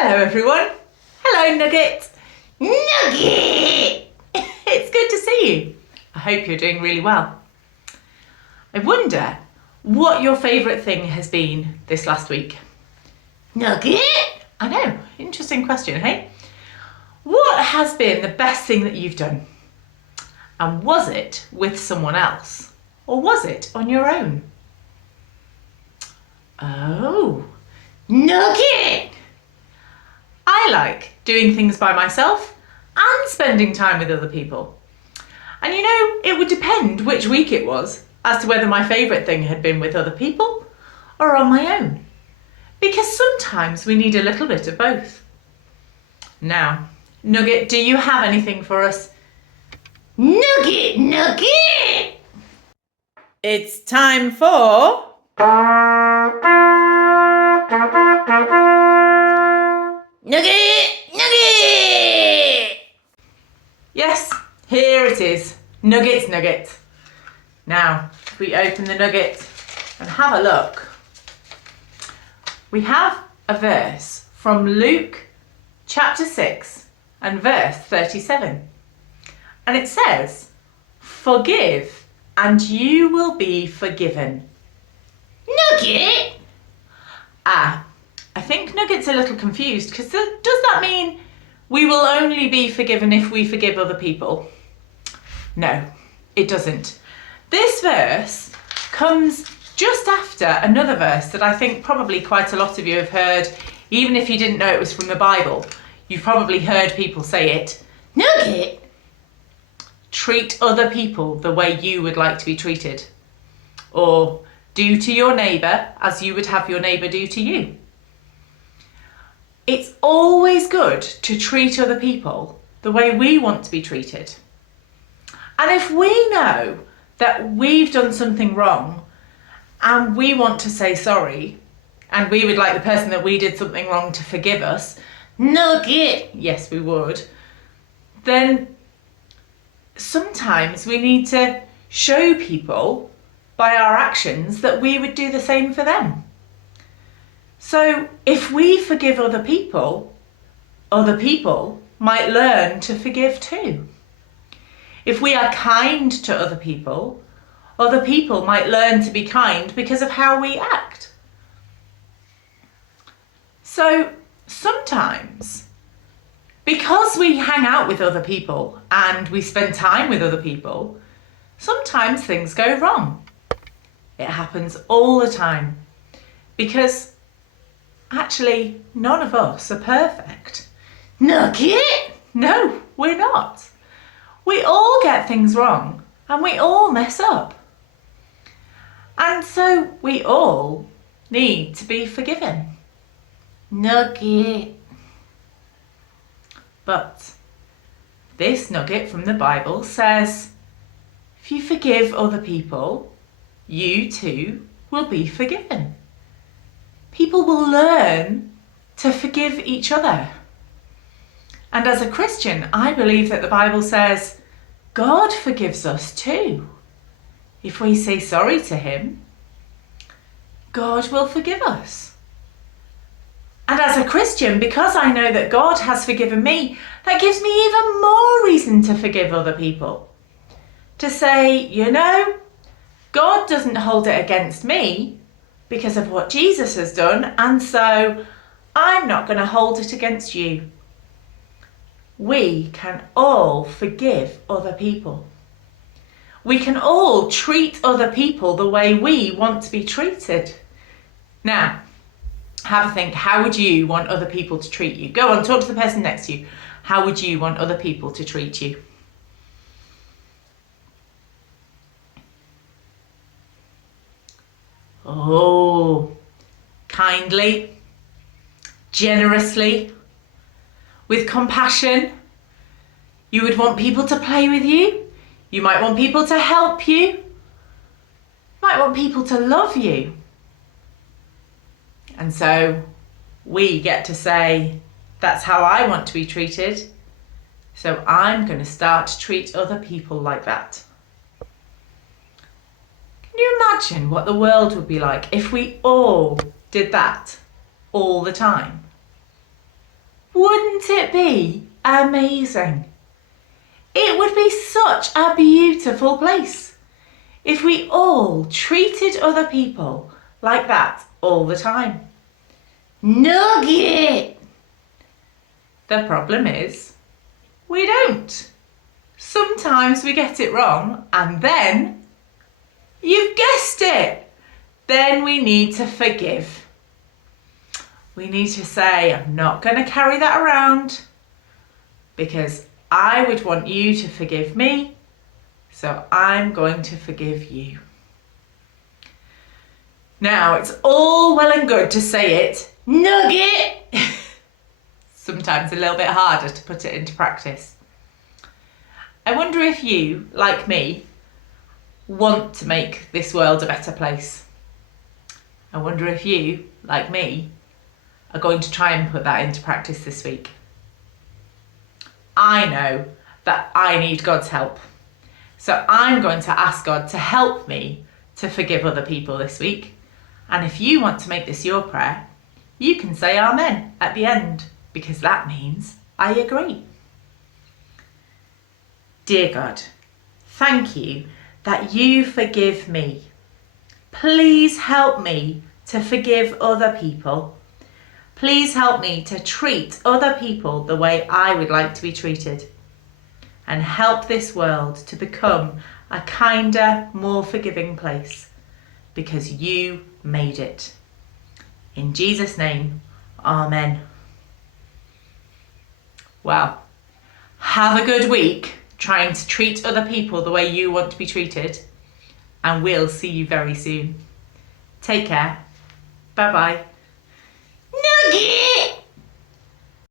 Hello everyone. Hello Nugget. Nugget! It's good to see you. I hope you're doing really well. I wonder what your favourite thing has been this last week. Nugget? I know, interesting question, hey? What has been the best thing that you've done? And was it with someone else? Or was it on your own? Oh, Nugget! I like doing things by myself and spending time with other people. And you know, it would depend which week it was as to whether my favourite thing had been with other people or on my own. Because sometimes we need a little bit of both. Now, Nugget, do you have anything for us? Nugget, Nugget! It's time for... Nugget! Nugget! Yes, here it is. Nuggets, Nugget. Now, if we open the nugget and have a look, we have a verse from Luke chapter 6 and verse 37. And it says, "Forgive and you will be forgiven." Nugget! I think Nugget's a little confused because does that mean we will only be forgiven if we forgive other people? No, it doesn't. This verse comes just after another verse that I think probably quite a lot of you have heard, even if you didn't know it was from the Bible. You've probably heard people say it. Nugget! Treat other people the way you would like to be treated. Or do to your neighbour as you would have your neighbour do to you. It's always good to treat other people the way we want to be treated. And if we know that we've done something wrong and we want to say sorry, and we would like the person that we did something wrong to forgive us, Nugget, yes we would, then sometimes we need to show people by our actions that we would do the same for them. So if we forgive other people might learn to forgive too. If we are kind to other people might learn to be kind because of how we act. So sometimes, because we hang out with other people and we spend time with other people, sometimes things go wrong. It happens all the time because actually none of us are perfect. Nugget? No, we're not. We all get things wrong and we all mess up. And so we all need to be forgiven. Nugget. But this nugget from the Bible says, if you forgive other people, you too will be forgiven. People will learn to forgive each other. And as a Christian, I believe that the Bible says God forgives us too. If we say sorry to him, God will forgive us. And as a Christian, because I know that God has forgiven me, that gives me even more reason to forgive other people. To say, you know, God doesn't hold it against me because of what Jesus has done, and so I'm not going to hold it against you. We can all forgive other people. We can all treat other people the way we want to be treated. Now, have a think, how would you want other people to treat you? Go on, talk to the person next to you. How would you want other people to treat you? Oh, kindly, generously, with compassion. You would want people to play with you. You might want people to help you. You might want people to love you. And so we get to say, that's how I want to be treated. So I'm going to start to treat other people like that. Can you imagine what the world would be like if we all did that all the time? Wouldn't it be amazing? It would be such a beautiful place if we all treated other people like that all the time. Nugget! The problem is, we don't. Sometimes we get it wrong and then, you've guessed it, then we need to forgive. We need to say, I'm not going to carry that around because I would want you to forgive me, so I'm going to forgive you. Now, it's all well and good to say it, Nugget! Sometimes a little bit harder to put it into practice. I wonder if you, like me, want to make this world a better place. I wonder if you, like me, are going to try and put that into practice this week. I know that I need God's help. So I'm going to ask God to help me to forgive other people this week. And if you want to make this your prayer, you can say Amen at the end, because that means I agree. Dear God, thank you that you forgive me. Please help me to forgive other people. Please help me to treat other people the way I would like to be treated. And help this world to become a kinder, more forgiving place, because you made it. In Jesus' name, Amen. Well, have a good week trying to treat other people the way you want to be treated, and we'll see you very soon. Take care. Bye-bye. Nugget!